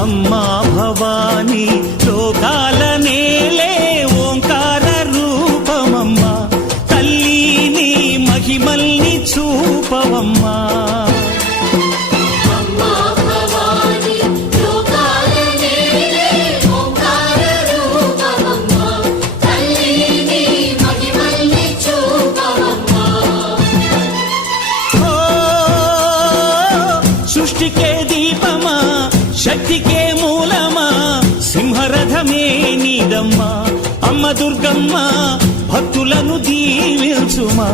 అమ్మా భవానీ లోకాల నేలే ఓంకార రూపమమ్మా, తల్లి నీ మహిమల్ని చూపవమ్మా. సృష్టికే దీపమా, శక్తికే మూలమా, సింహరథమే నీదమ్మా. అమ్మ దుర్గమ్మ భక్తులను దీవించుమా.